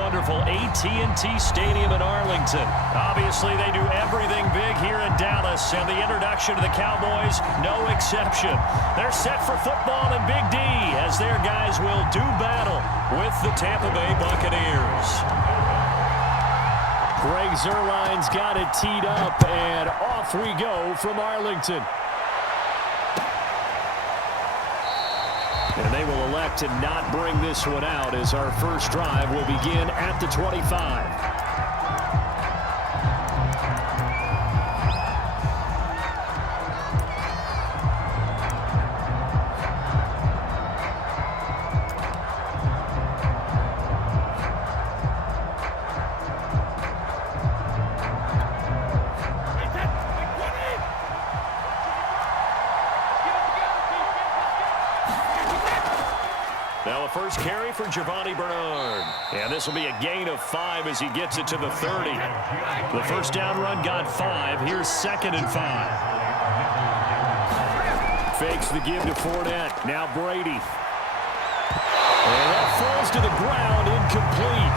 wonderful AT&T Stadium in Arlington. Obviously, they do everything big here in Dallas, and the introduction to the Cowboys, no exception. They're set for football in Big D as their guys will do battle with the Tampa Bay Buccaneers. Greg Zuerlein's got it teed up, and off we go from Arlington. And they will elect to not bring this one out as our first drive will begin at the 25. Now a first carry for Giovanni Bernard. And this will be a gain of 5 as he gets it to the 30. The first down run got 5. Here's 2nd and 5. Fakes the give to Fournette. Now Brady. And that falls to the ground, incomplete.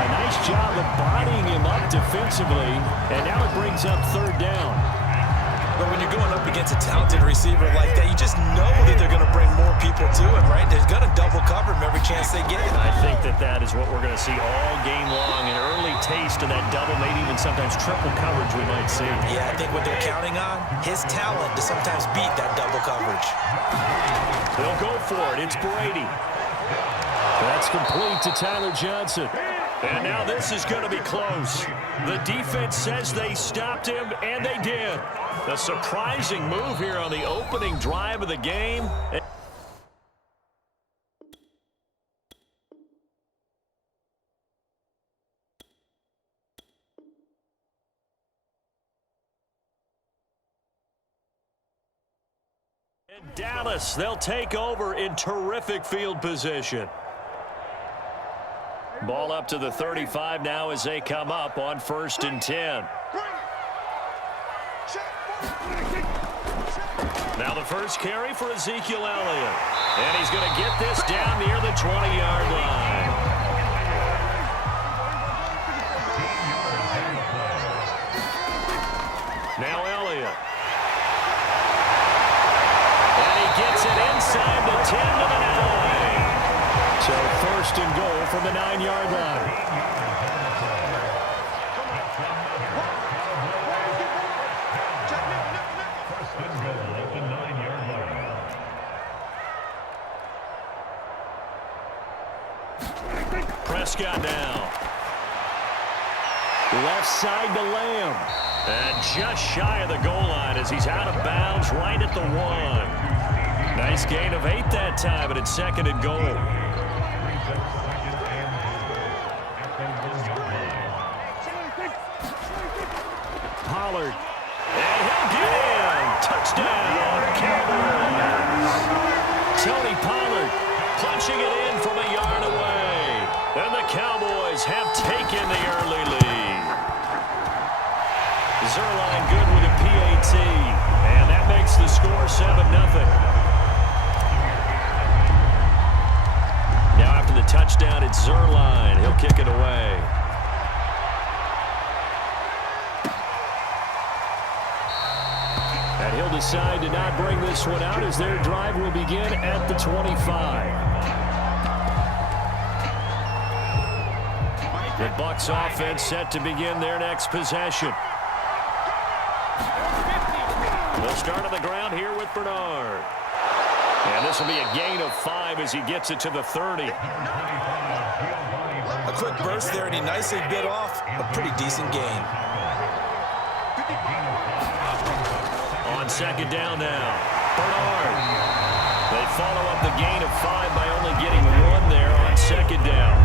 A nice job of bodying him up defensively. And now it brings up 3rd down. But when you're going up against a talented receiver like that, you just know that they're going to bring more people to him, right? They're going to double cover him every chance they get. I think that is what we're going to see all game long. An early taste of that double, maybe even sometimes triple coverage we might see. Yeah, I think what they're counting on, his talent to sometimes beat that double coverage. They'll go for it. It's Brady. That's complete to Tyler Johnson. And now this is going to be close. The defense says they stopped him, and they did. A surprising move here on the opening drive of the game. In Dallas, they'll take over in terrific field position. Ball up to the 35 now as they come up on 1st and 10. Now the first carry for Ezekiel Elliott. And he's going to get this down near the 20-yard line. Now Elliott. And he gets it inside the 10 to the 9. So 1st and goal from the 9-yard line. Prescott now. Left side to Lamb. And just shy of the goal line as he's out of bounds right at the 1. Nice gain of 8 that time, but it's 2nd and goal. Pollard. And he'll get in. Touchdown, Cowboys. Tony Pollard punching it in from a yard away. And the Cowboys have taken the early lead. Zuerlein good with a PAT. And that makes the score 7-0. Now after the touchdown, it's Zuerlein. He'll kick it away. And he'll decide to not bring this one out as their drive will begin at the 25. The Bucs offense set to begin their next possession. They'll start on the ground here with Bernard. And this will be a gain of 5 as he gets it to the 30. A quick burst there, and he nicely bit off a pretty decent gain. On 2nd down now, Bernard. They follow up the gain of 5 by only getting 1 there on 2nd down.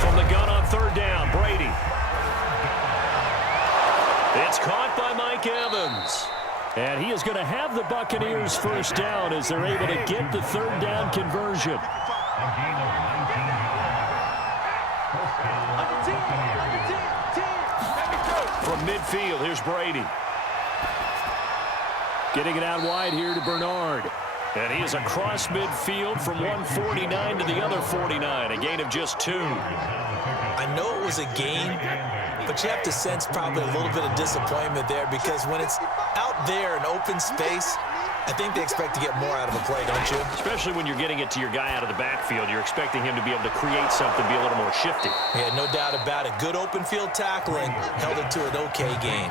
From the gun on 3rd down, Brady. It's caught by Mike Evans. And he is going to have the Buccaneers first down as they're able to get the 3rd down conversion. From midfield, here's Brady. Getting it out wide here to Bernard. And he is across midfield from 149 to the other 49, a gain of just 2. I know it was a gain, but you have to sense probably a little bit of disappointment there because when it's out there in open space, I think they expect to get more out of a play, don't you? Especially when you're getting it to your guy out of the backfield. You're expecting him to be able to create something, be a little more shifty. Yeah, no doubt about it. Good open field tackling held it to an okay gain.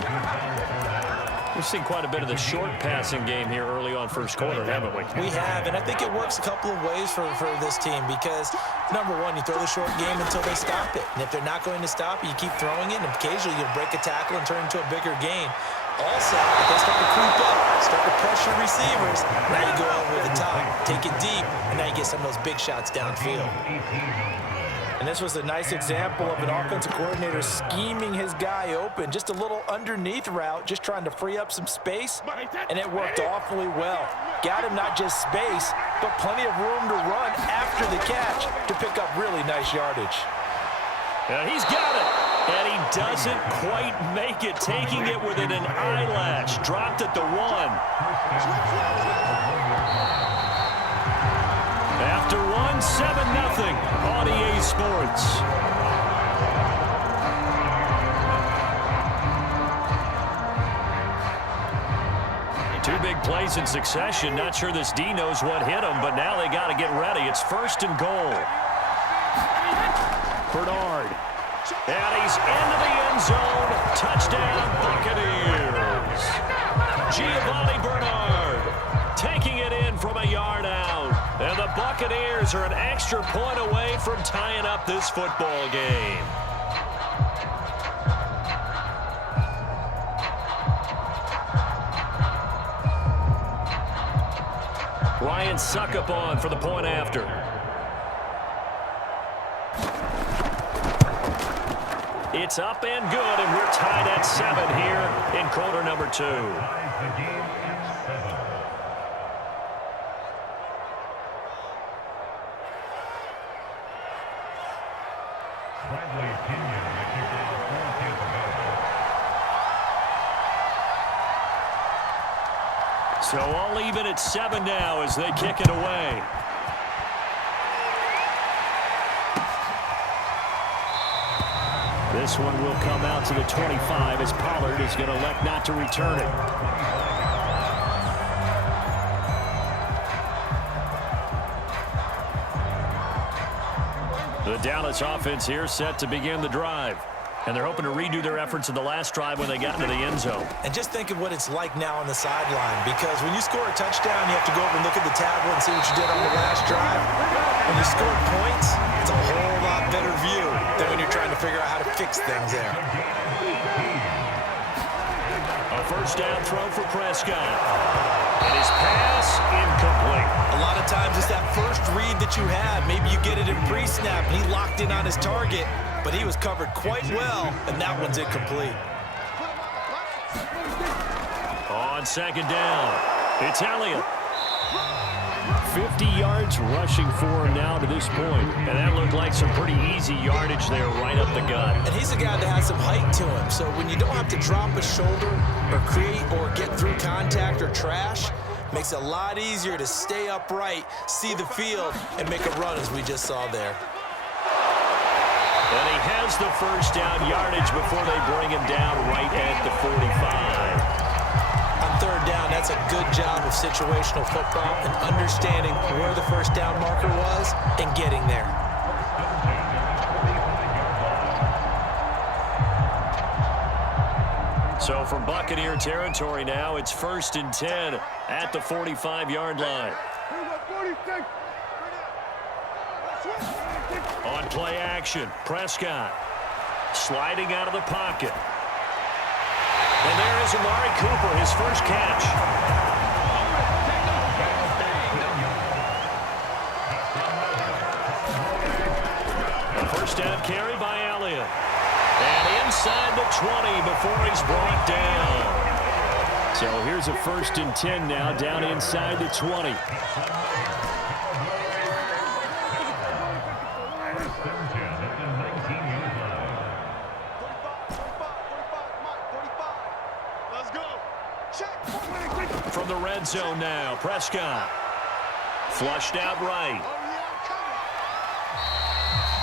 We've seen quite a bit of the short passing game here early on first quarter, haven't we? We have, and I think it works a couple of ways for this team because, number one, you throw the short game until they stop it. And if they're not going to stop it, you keep throwing it, and occasionally you'll break a tackle and turn it into a bigger gain. Also, if they start to creep up, start to pressure receivers, now you go over the top, take it deep, and now you get some of those big shots downfield. And this was a nice example of an offensive coordinator scheming his guy open. Just a little underneath route, just trying to free up some space, and it worked awfully well. Got him not just space, but plenty of room to run after the catch to pick up really nice yardage. And he's got it. And he doesn't quite make it, taking it within an eyelash. Dropped at the 1. After 1, 7-0 on EA Sports. Two big plays in succession. Not sure this D knows what hit him, but now they got to get ready. It's 1st and goal. Bernard. And he's into the end zone. Touchdown, Buccaneers. Giovanni Bernard taking it in from a yard out. And the Buccaneers are an extra point away from tying up this football game. Ryan Suckup on for the point after. It's up and good, and we're tied at 7 here in quarter number 2. So all even at 7 now as they kick it away. This one will come out to the 25 as Pollard is going to elect not to return it. The Dallas offense here set to begin the drive. And they're hoping to redo their efforts in the last drive when they got into the end zone. And just think of what it's like now on the sideline, because when you score a touchdown, you have to go over and look at the tablet and see what you did on the last drive. When you score points, it's a whole lot better view than when you're trying to figure out how to fix things there. A first down throw for Prescott. And his pass incomplete. A lot of times it's that first read that you have. Maybe you get it in pre-snap and he locked in on his target, but he was covered quite well, and that one's incomplete. On second down, it's Elliott. 50 yards rushing for him now to this point. And that looked like some pretty easy yardage there right up the gut. And he's a guy that has some height to him. So when you don't have to drop a shoulder or create or get through contact or trash, makes it a lot easier to stay upright, see the field, and make a run as we just saw there. And he has the first down yardage before they bring him down right at the 45. On third down, that's a good job of situational football and understanding where the first down marker was and getting there. So from Buccaneer territory now, it's 1st and 10 at the 45-yard line. On play action, Prescott sliding out of the pocket. And there is Amari Cooper, his first catch. A first down carry by Elliott. And inside the 20 before he's brought down. So here's a 1st and 10 now, down inside the 20. From the red zone now, Prescott Flushed out right.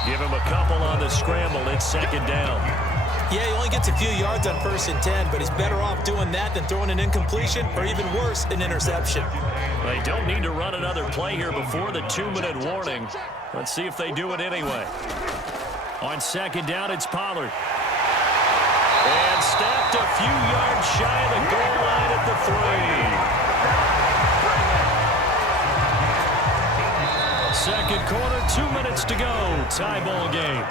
Give him a couple on the scramble. It's second down. Yeah, he only gets a few yards on 1st and 10, but he's better off doing that than throwing an incompletion or even worse, an interception. They don't need to run another play here before the 2-minute warning. Let's see if they do it anyway. On second down, it's Pollard. And snapped a few yards shy of the goal line at the 3. Second quarter, 2 minutes to go. Tie ball game.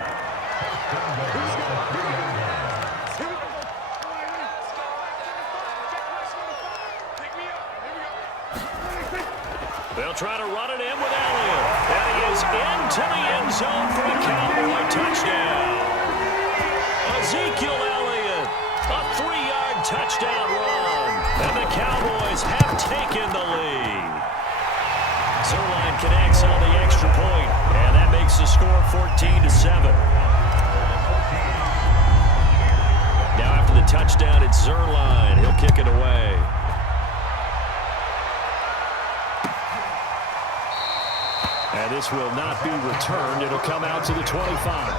They'll try to run it in with Elliott. And he is into the end zone for a Cowboy touchdown. Ezekiel Elliott, a 3-yard touchdown run. And the Cowboys have taken the lead. Zerline connects on the extra point, and that makes the score 14-7. Now after the touchdown, it's Zerline. He'll kick it away. And this will not be returned. It'll come out to the 25.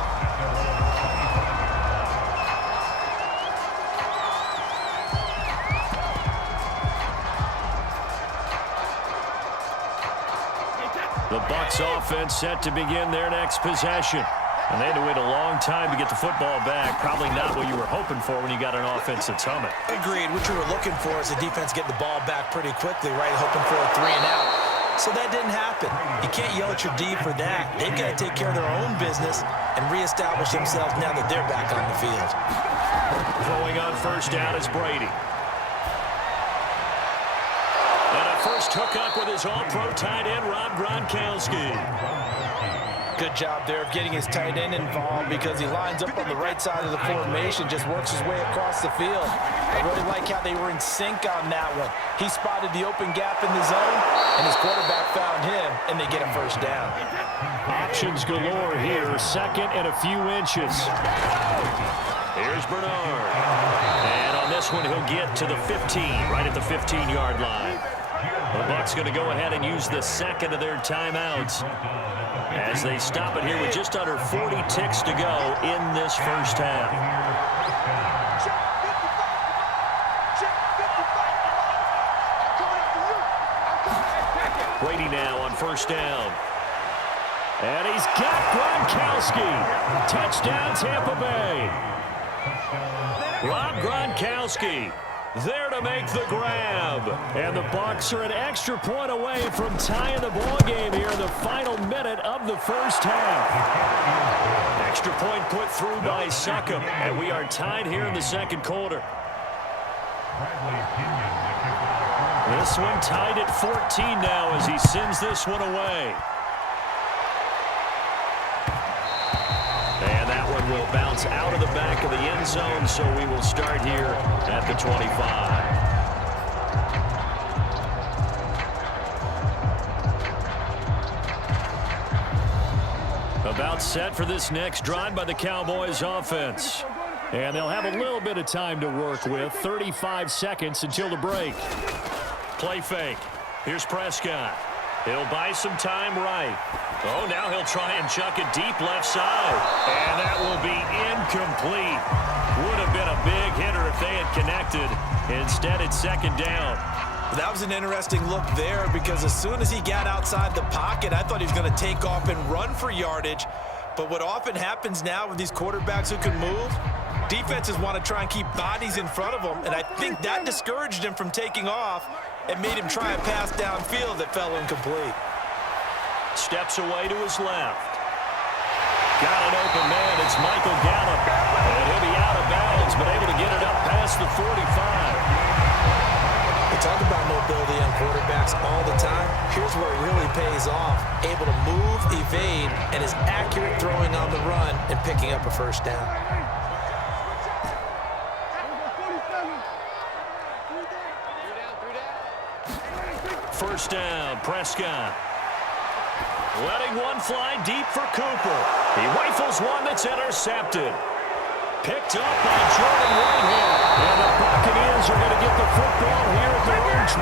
The Bucs offense set to begin their next possession. And they had to wait a long time to get the football back. Probably not what you were hoping for when you got an offense that's humming. Agreed. What you were looking for is the defense getting the ball back pretty quickly, right? Hoping for a 3 and out. So that didn't happen. You can't yell at your D for that. They've got to take care of their own business and reestablish themselves now that they're back on the field. Throwing on first down is Brady. And a first hookup with his all-pro tight end, Rob Gronkowski. Good job there of getting his tight end involved because he lines up on the right side of the formation, just works his way across the field. I really like how they were in sync on that one. He spotted the open gap in the zone, and his quarterback found him, and they get a first down. Options galore here, second and a few inches. Here's Bernard. And on this one, he'll get to the 15, right at the 15-yard line. The Bucs going to go ahead and use the second of their timeouts as they stop it here with just under 40 ticks to go in this first half. Brady now on first down. And he's got Gronkowski. Touchdown, Tampa Bay. Rob Gronkowski there to make the grab. And the Bucs are an extra point away from tying the ball game here in the final minute of the first half. Extra point put through by Succop, and we are tied here in the second quarter. This one tied at 14 now as he sends this one away. And that one will bounce out of the back of the end zone, so we will start here at the 25. About set for this next drive by the Cowboys offense. And they'll have a little bit of time to work with. 35 seconds until the break. Play fake. Here's Prescott. He'll buy some time right. Oh, now he'll try and chuck it deep left side. And that will be incomplete. Would have been a big hitter if they had connected. Instead, it's second down. That was an interesting look there because as soon as he got outside the pocket, I thought he was going to take off and run for yardage. But what often happens now with these quarterbacks who can move, defenses want to try and keep bodies in front of them, and I think that discouraged him from taking off and made him try a pass downfield that fell incomplete. Steps away to his left. Got an open man. It's Michael Gallup. And he'll be out of bounds, but able to get it up past the 45. We talk about mobility on quarterbacks all the time. Here's where it really pays off. Able to move, evade, and is accurate throwing on the run and picking up a first down. First down, Prescott. Letting one fly deep for Cooper. He rifles one that's intercepted. Picked up by Jordan Whitehead. And the Buccaneers are going to get the football here at their own 23.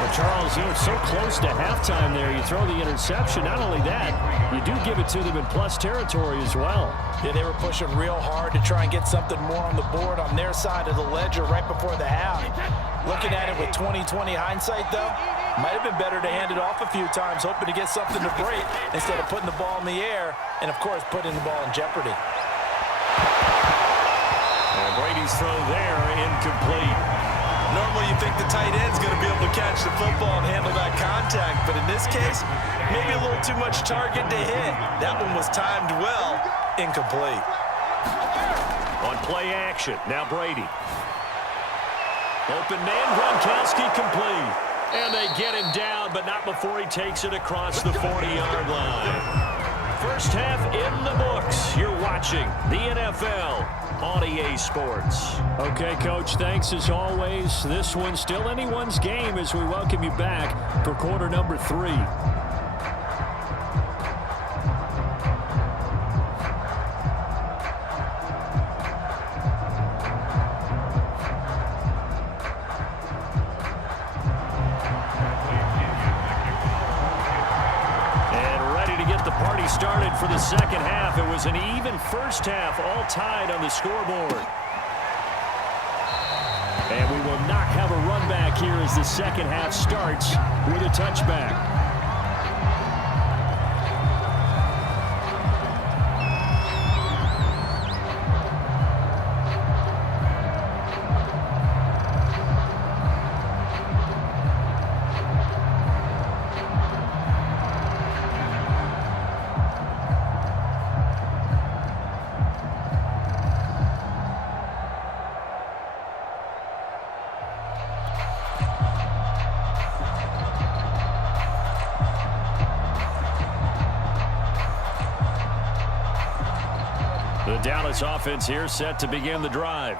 Well, Charles, you know, it's so close to halftime there. You throw the interception. Not only that, you do give it to them in plus territory as well. Yeah, they were pushing real hard to try and get something more on the board on their side of the ledger right before the half. Looking at it with 20/20 hindsight, though, might have been better to hand it off a few times, hoping to get something to break instead of putting the ball in the air and, of course, putting the ball in jeopardy. And Brady's throw there, incomplete. Normally you think the tight end's going to be able to catch the football and handle that contact, but in this case, maybe a little too much target to hit. That one was timed well, incomplete. On play action, now Brady. Open man, Gronkowski complete. And they get him down, but not before he takes it across the 40-yard line. First half in the books. You're watching the NFL on EA Sports. Okay, Coach, thanks as always. This one's still anyone's game as we welcome you back for quarter number 3. Started for the second half. It was an even first half, all tied on the scoreboard. And we will not have a run back here as the second half starts with a touchback. The Dallas offense here set to begin the drive.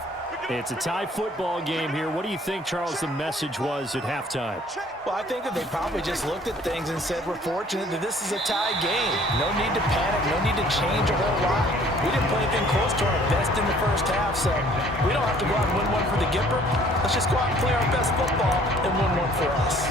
It's a tie football game here. What do you think, Charles, the message was at halftime? Well, I think that they probably just looked at things and said, we're fortunate that this is a tie game. No need to panic. No need to change a whole lot. We didn't play anything close to our best in the first half, so we don't have to go out and win one for the Gipper. Let's just go out and play our best football and win one for us.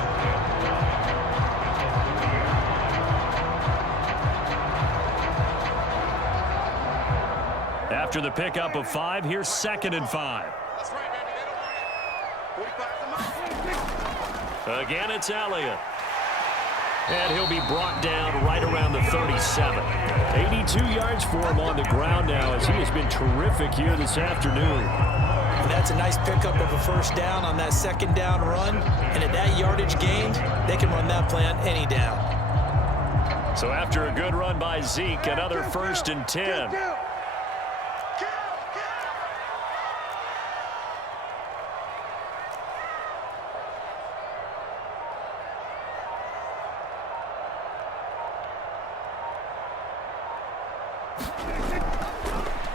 After the pickup of 5, here's 2nd and 5. That's right, baby. They don't want it. 45 Again, it's Elliott. And he'll be brought down right around the 37. 82 yards for him on the ground now as he has been terrific here this afternoon. And that's a nice pickup of a first down on that second down run. And at that yardage gained, they can run that play on any down. So after a good run by Zeke, another 1st and 10.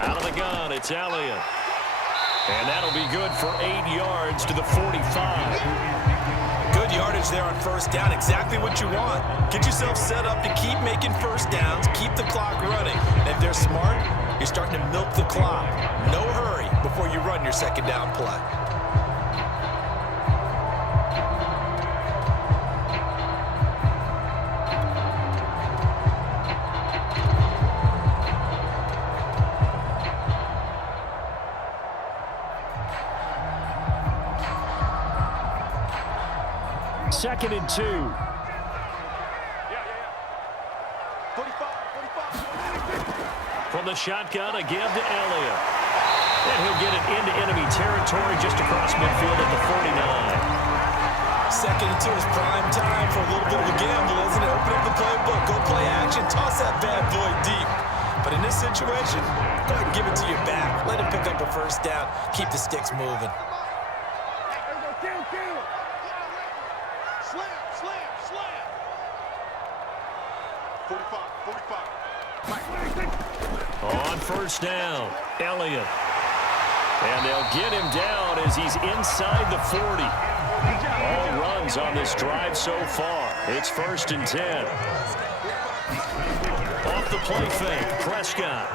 Out of the gun, it's Elliott. And that'll be good for 8 yards to the 45. Good yardage there on first down. Exactly what you want. Get yourself set up to keep making first downs, keep the clock running. And if they're smart, you're starting to milk the clock. No hurry before you run your second down play. Second and 2. 45. From the shotgun, again to Elliott. And he'll get it into enemy territory just across midfield at the 49. Second and 2 is prime time for a little bit of a gamble, isn't it? Open up the playbook, go play action, toss that bad boy deep. But in this situation, go ahead and give it to your back. Let him pick up a first down. Keep the sticks moving. Slam. 45. On first down, Elliott. And they'll get him down as he's inside the 40. All runs on this drive so far. It's 1st and 10. Off the play fake, Prescott.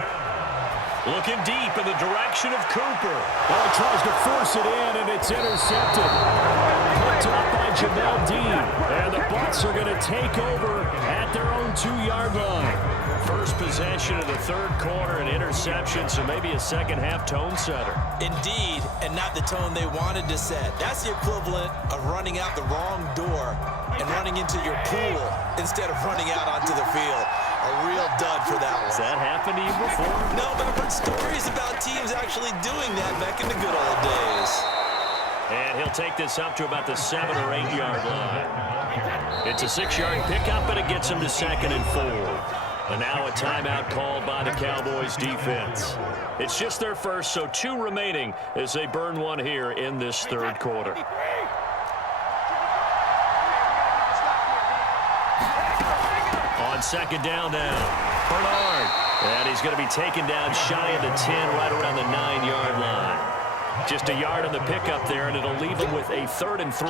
Looking deep in the direction of Cooper. Well, he tries to force it in, and it's intercepted. Picked up by Jamel Dean. And the Bucs are going to take over at their own 2-yard line. First possession of the third quarter, an interception, so maybe a second-half tone setter. Indeed, and not the tone they wanted to set. That's the equivalent of running out the wrong door and running into your pool instead of running out onto the field. A real dud for that one. Has that happened to you before? No, but I've heard stories about teams actually doing that back in the good old days. And he'll take this up to about the 7- or 8-yard line. It's a 6-yard pickup, and it gets him to 2nd and 4. And now a timeout called by the Cowboys defense. It's just their first, so 2 remaining as they burn one here in this third quarter. On second down now, Bernard. And he's going to be taken down shy of the 10, right around the 9-yard line. Just a yard on the pickup there, and it'll leave them with a 3rd and 3.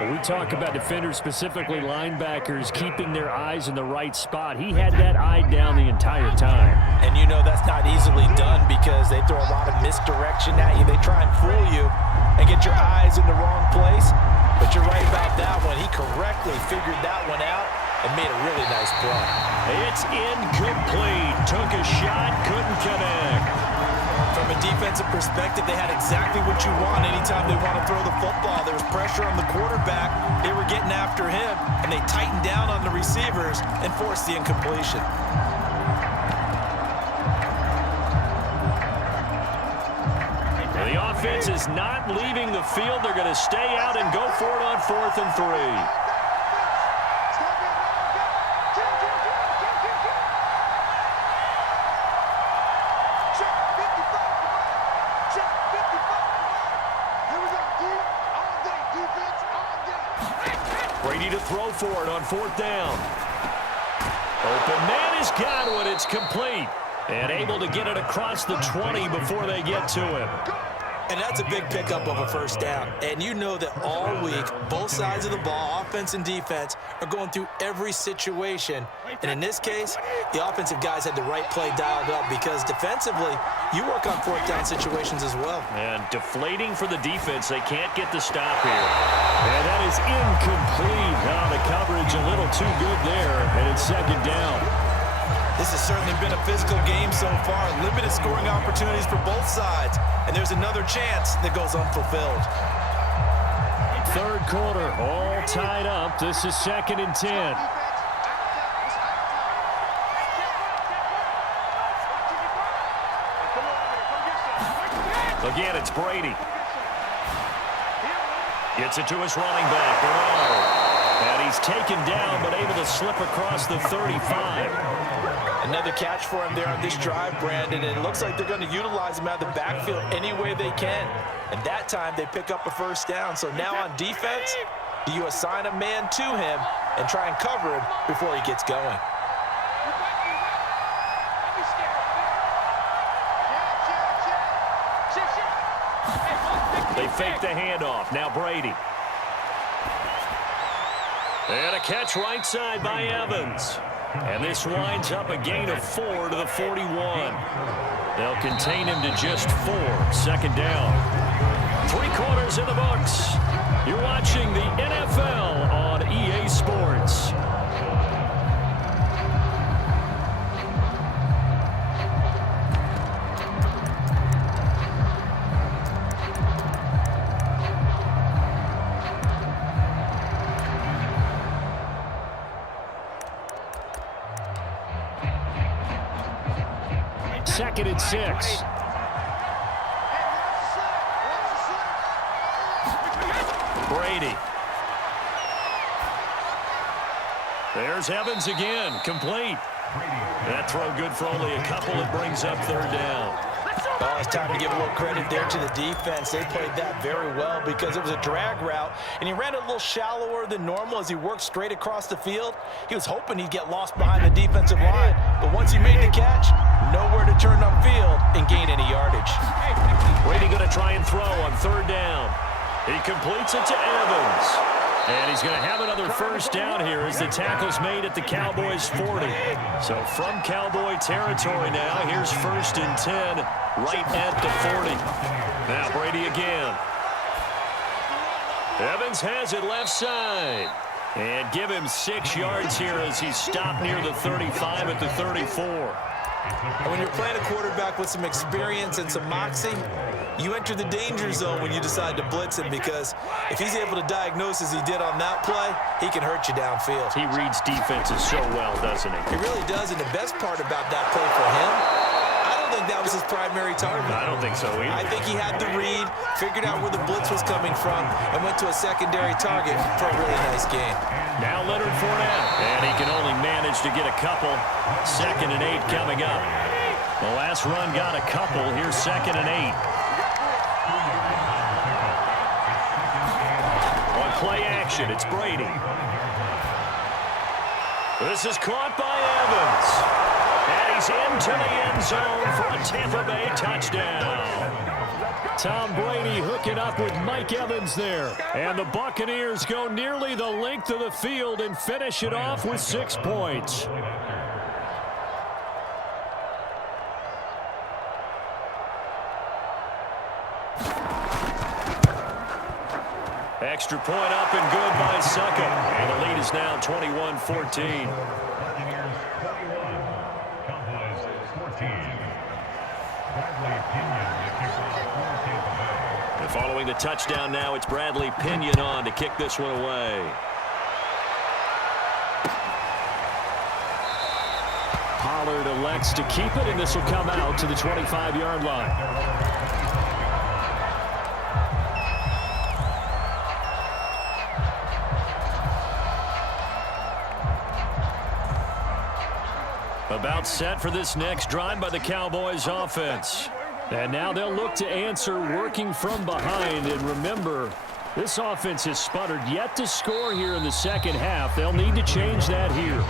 When we talk about defenders, specifically linebackers, keeping their eyes in the right spot. He had that eye down the entire time. And you know that's not easily done because they throw a lot of misdirection at you. They try and fool you and get your eyes in the wrong place. But you're right about that one. He correctly figured that one out and made a really nice play. It's incomplete. Took a shot, couldn't connect. From a defensive perspective, they had exactly what you want anytime they want to throw the football. There was pressure on the quarterback. They were getting after him, and they tightened down on the receivers and forced the incompletion. The offense is not leaving the field. They're going to stay out and go for it on 4th and 3. Brady to throw for it on 4th down. Open man has got one. It's complete. And able to get it across the 20 before they get to him. And that's a big pickup of a first down. And you know that all week, both sides of the ball, offense and defense, are going through every situation. And in this case, the offensive guys had the right play dialed up because defensively, you work on 4th down situations as well. And deflating for the defense. They can't get the stop here. And that is incomplete. Now the coverage a little too good there. And it's 2nd down. This has certainly been a physical game so far. Limited scoring opportunities for both sides. And there's another chance that goes unfulfilled. Third quarter, all tied up. This is 2nd and 10. Again, it's Brady. Gets it to his running back, Bernard. And he's taken down, but able to slip across the 35. Another catch for him there on this drive, Brandon. And it looks like they're going to utilize him out of the backfield any way they can. And that time, they pick up a first down. So now on defense, do you assign a man to him and try and cover him before he gets going? They fake the handoff. Now Brady. And a catch right side by Evans. And this winds up a gain of 4 to the 41. They'll contain him to just 4. 2nd down. 3 quarters in the books. You're watching the NFL on EA Sports. Second and 6. Brady. There's Evans again, complete. That throw good for only a couple. It brings up 3rd down. Oh, it's time to give a little credit there to the defense. They played that very well because it was a drag route, and he ran a little shallower than normal as he worked straight across the field. He was hoping he'd get lost behind the defensive line, but once he made the catch, nowhere to turn upfield and gain any yardage. Brady going to try and throw on 3rd down. He completes it to Evans. And he's going to have another first down here as the tackle's made at the Cowboys' 40. So from Cowboy territory now, here's 1st and 10 right at the 40. Now Brady again. Evans has it left side. And give him 6 yards here as he's stopped near the 35 at the 34. And when you're playing a quarterback with some experience and some moxie, you enter the danger zone when you decide to blitz him, because if he's able to diagnose as he did on that play, he can hurt you downfield. He reads defenses so well, doesn't he? He really does, and the best part about that play for him, I don't think that was his primary target. I don't think so either. I think he had the read, figured out where the blitz was coming from, and went to a secondary target for a really nice game. Now Leonard Fournette, and he can only manage to get a couple. 2nd and 8 coming up. The last run got a couple. Here's 2nd and 8. On play action, it's Brady. This is caught by Evans. And he's into the end zone for a Tampa Bay touchdown. Tom Brady hooking up with Mike Evans there. And the Buccaneers go nearly the length of the field and finish it off with 6 points. Extra point up and good by Suckup. And the lead is now 21-14. And following the touchdown now, it's Bradley Pinion on to kick this one away. Pollard elects to keep it, and this will come out to the 25-yard line. About set for this next drive by the Cowboys offense. And now they'll look to answer working from behind. And remember, this offense has sputtered yet to score here in the second half. They'll need to change that here.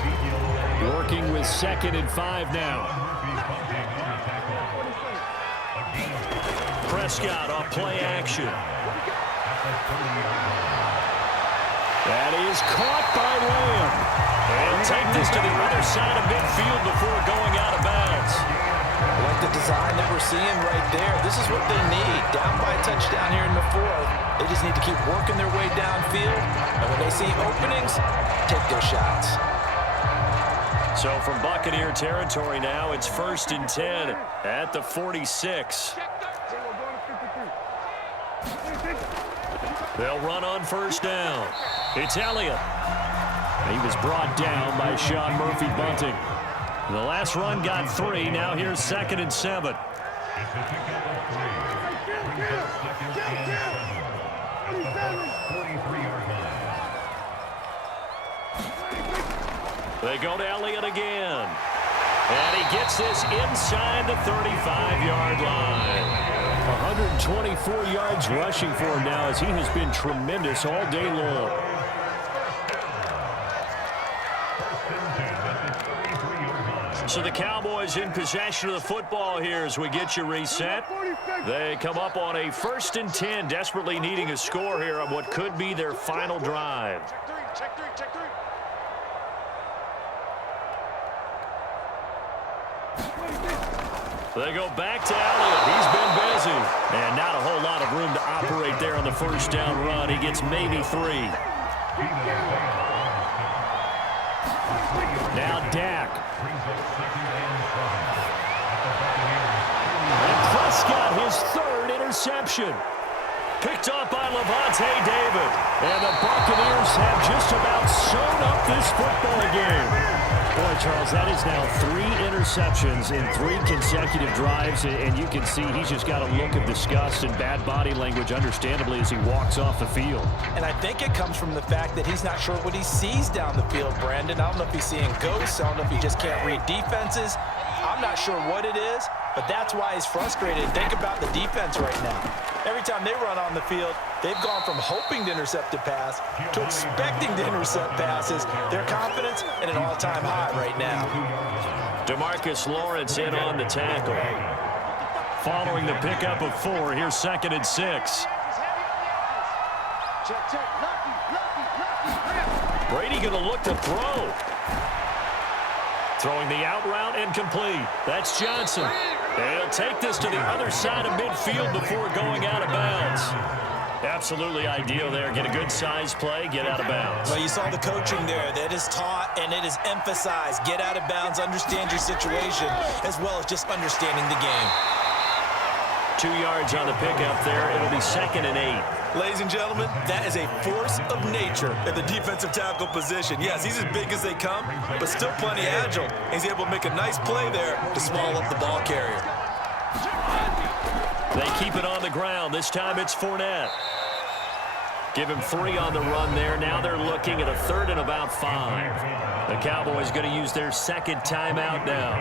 Working with 2nd and 5 now. Prescott off play action. That is caught by Lamb. And take this to the other side of midfield before going out of bounds. I like the design that we're seeing right there. This is what they need. Down by a touchdown here in the 4th. They just need to keep working their way downfield. And when they see openings, take their shots. So from Buccaneer territory now, it's 1st and 10 at the 46. They'll run on 1st down. It's Elliott. He was brought down by Sean Murphy-Bunting. The last run got 3. Now here's 2nd and 7. They go to Elliott again. And he gets this inside the 35-yard line. 124 yards rushing for him now, as he has been tremendous all day long. So the Cowboys in possession of the football here as we get you reset. They come up on a 1st and 10, desperately needing a score here on what could be their final drive. Check three. They go back to Elliott. He's been busy. And not a whole lot of room to operate there on the 1st down run. He gets maybe 3. Now Dak. And Prescott, his 3rd interception. Picked up by Levante David. And the Buccaneers have just about sewn up this football game. Boy, Charles, that is now 3 interceptions in 3 consecutive drives, and you can see he's just got a look of disgust and bad body language, understandably, as he walks off the field. And I think it comes from the fact that he's not sure what he sees down the field, Brandon. I don't know if he's seeing ghosts. I don't know if he just can't read defenses. I'm not sure what it is, but that's why he's frustrated. Think about the defense right now. Every time they run on the field, they've gone from hoping to intercept a pass to expecting to intercept passes. Their confidence at an all-time high right now. DeMarcus Lawrence in on the tackle. Following the pickup of 4, here's 2nd and 6. Check. Lucky. Brady going to look to throw. Throwing the out route and complete. That's Johnson. And he'll take this to the other side of midfield before going out of bounds. Absolutely ideal there. Get a good size play, get out of bounds. Well, you saw the coaching there. That is taught and it is emphasized. Get out of bounds, understand your situation, as well as just understanding the game. 2 yards on the pickup there. It'll be 2nd and 8. Ladies and gentlemen, that is a force of nature in the defensive tackle position. Yes, he's as big as they come, but still plenty agile. He's able to make a nice play there to small up the ball carrier. They keep it on the ground. This time it's Fournette. Give him 3 on the run there. Now they're looking at a 3rd and about 5. The Cowboys going to use their 2nd timeout now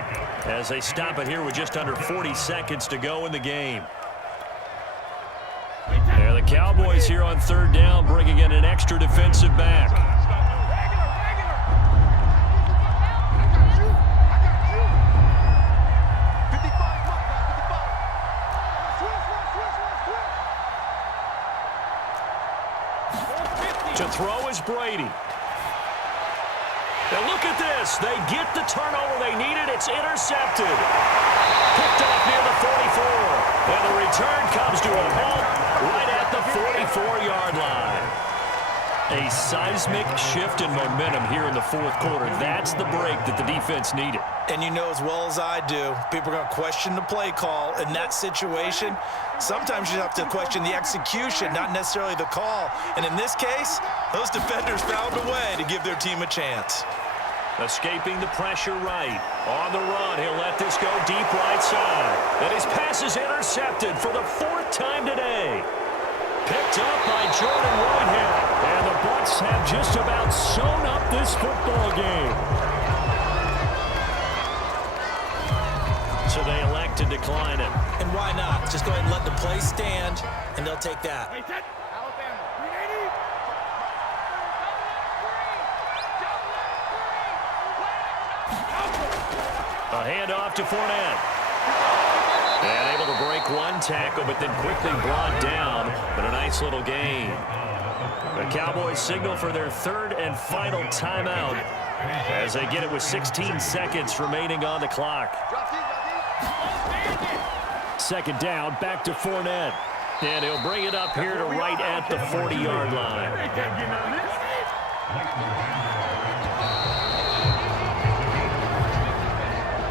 as they stop it here with just under 40 seconds to go in the game. Yeah, the Cowboys here on 3rd down, bringing in an extra defensive back. To throw is Brady. Now look at this. They get the turnover they needed. It's intercepted. Picked off near the 44. And the return comes to a halt right at the 44-yard line. A seismic shift in momentum here in the 4th quarter. That's the break that the defense needed. And you know as well as I do, people are going to question the play call in that situation. Sometimes you have to question the execution, not necessarily the call. And in this case, those defenders found a way to give their team a chance. Escaping the pressure right. On the run, he'll let this go deep right side. And his pass is intercepted for the 4th time today. Picked up by Jordan Whitehead. And the Bucs have just about sewn up this football game. So they elect to decline it. And why not? Just go ahead and let the play stand, and they'll take that. A handoff to Fournette. And able to break one tackle, but then quickly brought down. But a nice little gain. The Cowboys signal for their 3rd and final timeout as they get it with 16 seconds remaining on the clock. 2nd down, back to Fournette. And he'll bring it up here to right at the 40-yard line.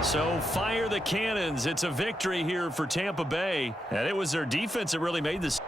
So fire the cannons. It's a victory here for Tampa Bay. And it was their defense that really made this.